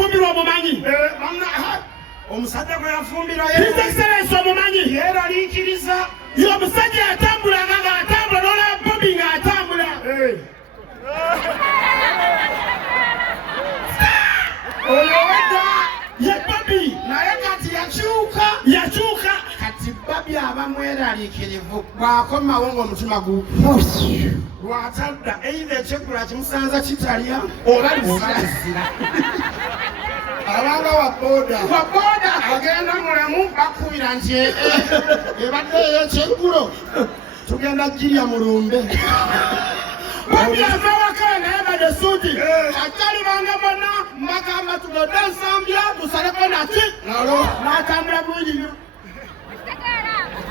yafumbirwa omumanyi omusajja gwe yafumbirwa His Excellency omumanyi yeeraliikiriza y'omusajja yatambulanga ng'atambula n'olaba Bobi ng'atambula oyo wedda ye Bobi naye kati yakyuka kati Bobi aba mweraliikirivu bw'akomawo ng'omutima lwatadda eitha ekyeggula kimusanza kitalya oba lisira abanga wa booda agenda mulamu bakubira nti ebadde ey'ekyegulo tugenda girya mulumbe Bobi ava waka naye badde suuti atali bange bonna mbagamba tugende ensambya tusaleko naki n'atambula bulungi nnyo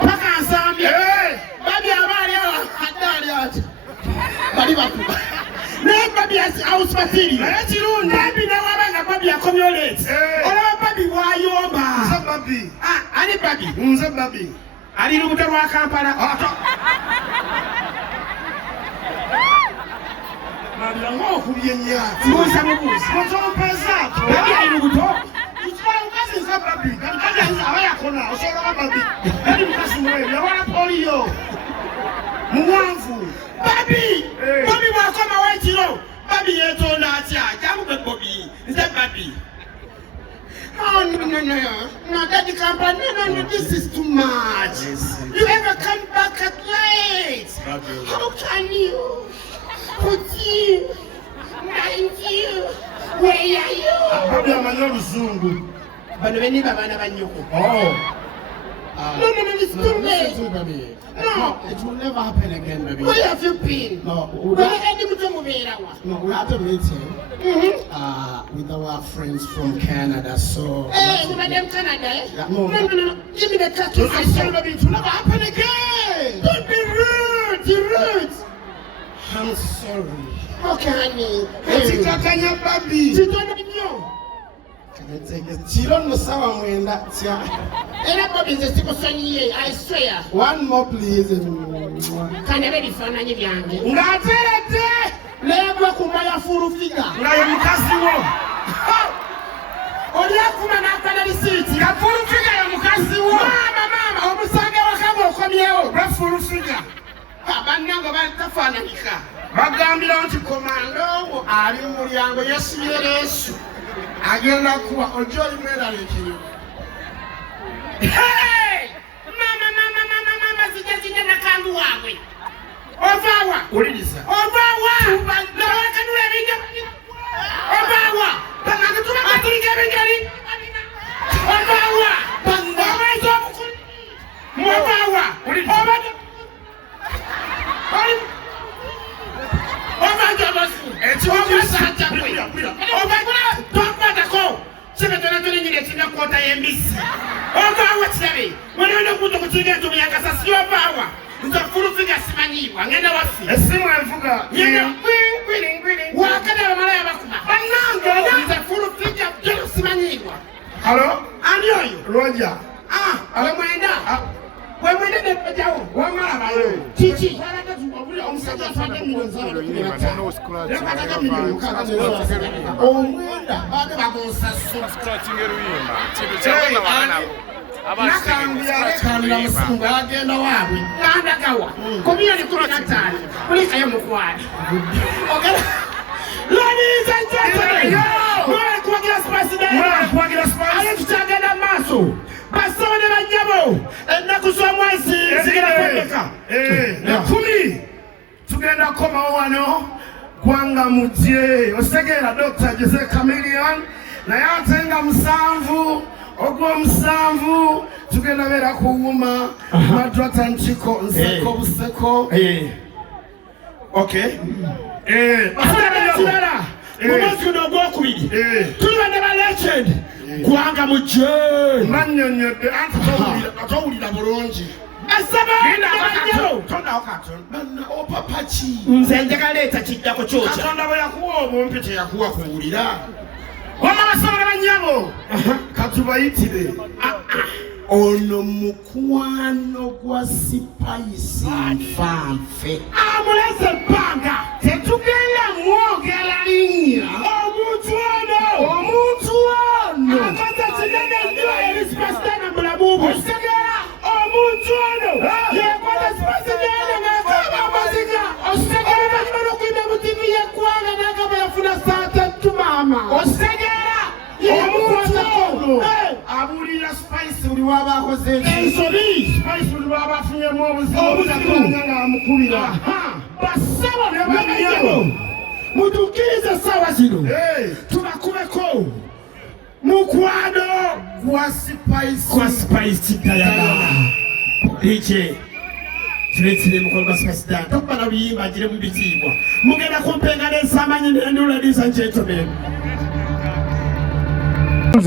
paka nsambya Bobi aba ali awo adde ali ati bali bakuba naye Bobi awusipatiri naye kirungi Bobi newabanga Bobi akomyo leeti olaba Bobi bw'ayomba ani Bobi nze Bobi ali lubuto lwa Kampala okubye ennyati buuza mubuuza mutompeza Bobi ali lubuto tukikola mukazi nze Bobi kati aba yakona osobola Bobi ali mukazi mweru yawala poliyo muwanvu Bobi bw'akomawo ekiro Bobi yeetonda atya kyamube Bobi nze Bobi Oh, no, Daddy Kampala, no, this is too much. You ever come back at night? How can you? Put you, mind you, where are you? Bobi amanyi oluzungu Bano be nibo abaana ba nnyoko. No, it's too late. No, it will never happen again, baby. Where have you been? No, we had a meeting with our friends from Canada, so... Hey, Madam Canada, eh? Yeah, no. Give me the tattoo. I said, baby, it will never happen again. Don't be rude, you're rude. I'm sorry. Okay, honey. Etikakanya Bobi. Sitona nnyo. Kiro no sawa mwenda tya. Era Bobi nze sikusonyiye, I swear. One more please. Kanebe bifaananyi byange. Ng'ateredde. Leegwe kumba ya fulu figa. Nga ye mukazi wo. Oli afuna n'afuna lisiiti. Nga fulu figa ye mukazi wo. Maama, omusange wakamu okomyewo. Lwa fulu figa. Bannange batafaananika. Bagambira nti komando wo ali mu mulyango yeesibye leesu. Agenda kuwa ojo oli mweraliikirivu. Hey! Mama, zijja nakambi waabwe. Ovaawa. Uliriza. Ovaawa. Nawakanula ebinja. Ovaawa. Bangatuma batulinga ebinjali. Ovaawa. Obayiza obukulu. Ovaawa. Uliriza. Ovaaja basi. Ovaaja kwe. Ovaaja. Tokwatako. Sebetona tulinyire ekinga kwota y'embisi. Ovaawa kirabe. Waliwo okuta okukinga entumyanga sasi ovaawa. Nza fulu figa simanyiibwa ngenda waffe. Essimu envuga. Wakana abamalaya bakuba. Bannange nza fulu figa ddala simanyiibwa. Halo? Ani oyo? Roger. We mwenda. We mwenda nebajawo. Wamalabayo. Kiki? Omusajja afadde miliyoni omwenda bade bagonsasula. Nakambira musinga agenda waabwe. Nandagawa. Komiyoni 15. Kulikayo mukwala. Ladies and gentlemen, mwere kuwagira spice. Aye tutagenda maaso. Basaba ne banyabo. Ennaku z'omwezi zigenda kwendeka. Nekumi. Tugenda komawo wano. Gwanga mujje. Osegeera Dr. Jose Chameleon. Naye ate nga musanvu. Ogw'omusanvu. Tugenda beera kuwuma. Madrat and Chiko. Nseko buseko. Okay. Kirala. Mumwezi guno ogwokubiri. Tuli bane ba legend. Gwanga mujje. Mannyonnyodde anti towulira bulungi. Opapa ki? Nze njagala leeta kijjako kyokya. Katonda bwe yakuwa obumpi teyakuwa kuwulira. Wama basaba bannyabo. Katubayitire. Ono mukwano gwa sipayisi nfanfe. Amuleze ebbanga. Tetugenda mwogera linnya. Omuntu ono. Omuntu Chiko. Abulira spice uli Babakozeko. Ensobi. Spice uli babafunye mu obuzibu nga amukubira. Basaba ne banyabo. Mutukirize sawa zino. Tubakubeko. Mukwano kwa spice dayana. Iche. Tuletire mukolwa spice dayana. Tokubana biyimba gire mu bitibwa. Mugenda kumpenga n'ensamanyi ladies and gentlemen.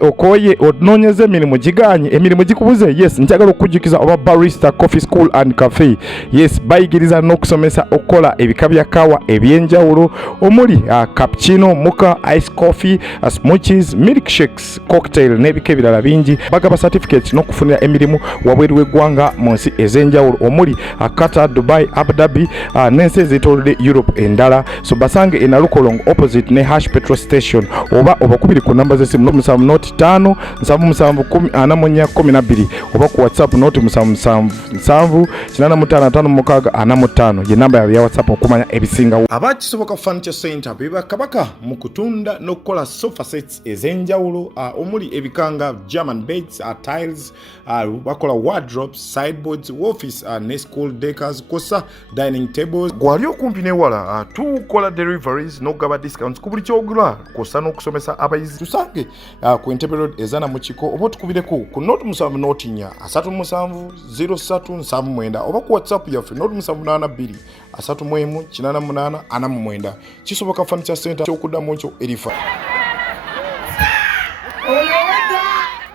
Okoye ononyeze emirimu giganye emirimu gikubuze yes njagala okujukiza oba barista coffee school and cafe yes bayigiriza n'okusomesa okola ebika bya kawa ebyenjawulo omuli cappuccino mocha ice coffee smoothies milkshakes cocktail n'ebika ebirala bingi bagaba certificate n'okufunira emirimu wabweru w'eggwanga mu nsi ez'enjawulo omuli Qatar, Dubai, Abu Dhabi n'ensi ez'etoolodde Europe endala so basange e Nalukolong opposite ne Hash petrol station oba obakubiri ku namba z'essimu Note 5 77412 oba ku WhatsApp note 777 ye namba ya WhatsApp okumanya ebisinga abakisoboka Furniture Center beba kabaka mu kutunda n'okukola sofa sets ez'enjawulo omuli ebikanga German beds tiles bakola wardrobes sideboards office ne school decors kosa dining tables gwali okumpi newala tukola deliveries n'ogaba discounts ku buli kyogula kosa n'okusomesa abayizi tusange ku Entebbe Road ezana mu Chiko oba tukubireko ku note 7 note 4 370379 oba ku WhatsApp yaffe note 782 338 kisoboka Furniture Center kyokuddamu ekyo erifa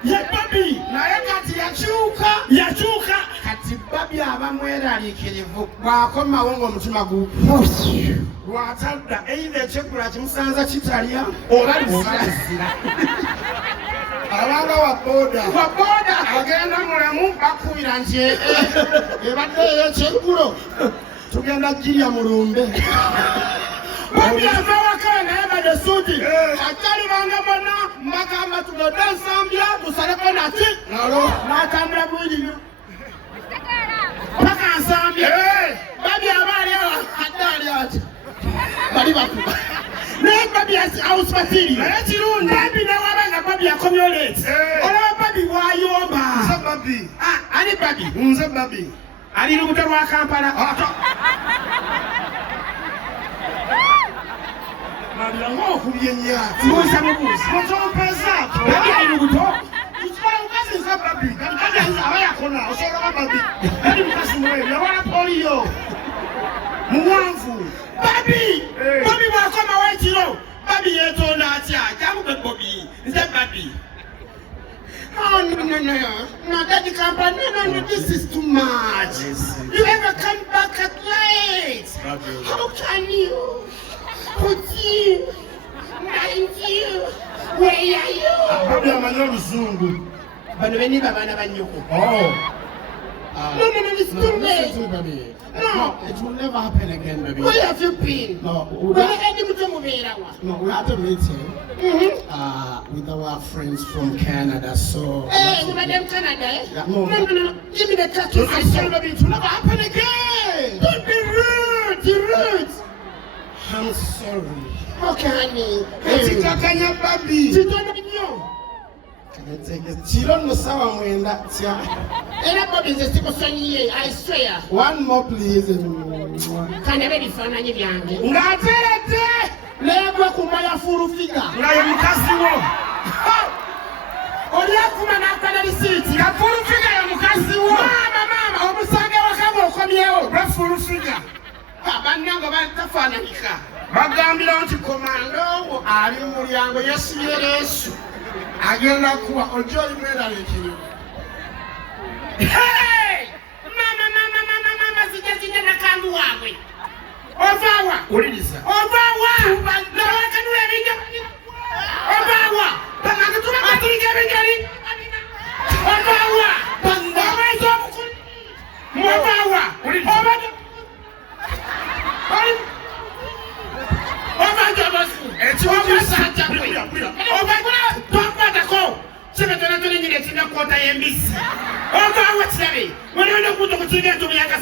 ye Bobi naye kati yakyuka kati Bobi abamweraliikirivu bw'akomawo ng'omutima lwatadda either ekyegula kimusanza kitalya oba lisira abanga wa boda agenda mulamu bakubira nti ebadde ey'ekyegulo tugenda girya mulumbe Bobi ava waka naye badde suuti atali banga bonna mbagamba tugenda nsambya tusaleko nati n'atambula bulungi nnyo paka nsambya Bobi aba aliawo adde ali ati bali bakuba naye Bobi house material naye kirungi Bobi newabanga Bobi akomyo late olaba Bobi bwayomba ali Bobi nze Bobi ali lubuto lwa Kampala okubye nnyati mubuuza mutompeza Bobi ali lubuto tukikola mukazi nze Bobi kati aba yakona osobola Bobi ali mukazi mweru yawala poliyo muwanvu Bobi bw'akoma w'ekiro Bobi yeetonda atya kyamugwe Bobi nze Bobi oh no daddy company no this is too much you ever come back at night how can you put you mind you where are you Bobi amanyi oluzungu bano beni babaana bannyoko no, it's too late. No, it will never happen again, baby. Where have you been? No, we have to meet him with our friends from Canada. So. Hey, Madam Canada? Yeah, no. Give me the tattoo. I said, baby, it will never happen again. Don't be rude. You're rude. I'm sorry. Okay, honey. Hey, Children sawa mwenda tia. Era Bobi nze sikusonyiye, I swear. One more please. Kana bedi fana nyibyange. Ngaterete. Legwa kumaya furu figa. Ngaye mukazi wo. Oliyakuma nakana risiti. Ya furu figa ya mukazi wo. Mama, omusange wakabo okomyewo. Bra furu figa. Bannango batafana nika. Bagambira nti komando ali mu mulyango Yesu. Agenda kuwa ojoyi mweraliikirivu. Hey! Mama zijja nakangu waabwe. Ovaawa. Uliriza. Ovaawa. Nawakanula ebinja. Ovaawa. Bangatuma batulinga ebinjali. Ovaawa. Omwezi omukulu. Ovaawa. Uliriza. Ovaaja bosi. Ekiwamu sajja kwe. Ovaawa. Kota y'embisi. Ovaawa kirabe. Waliwo n'okutukutuuka tubiyaka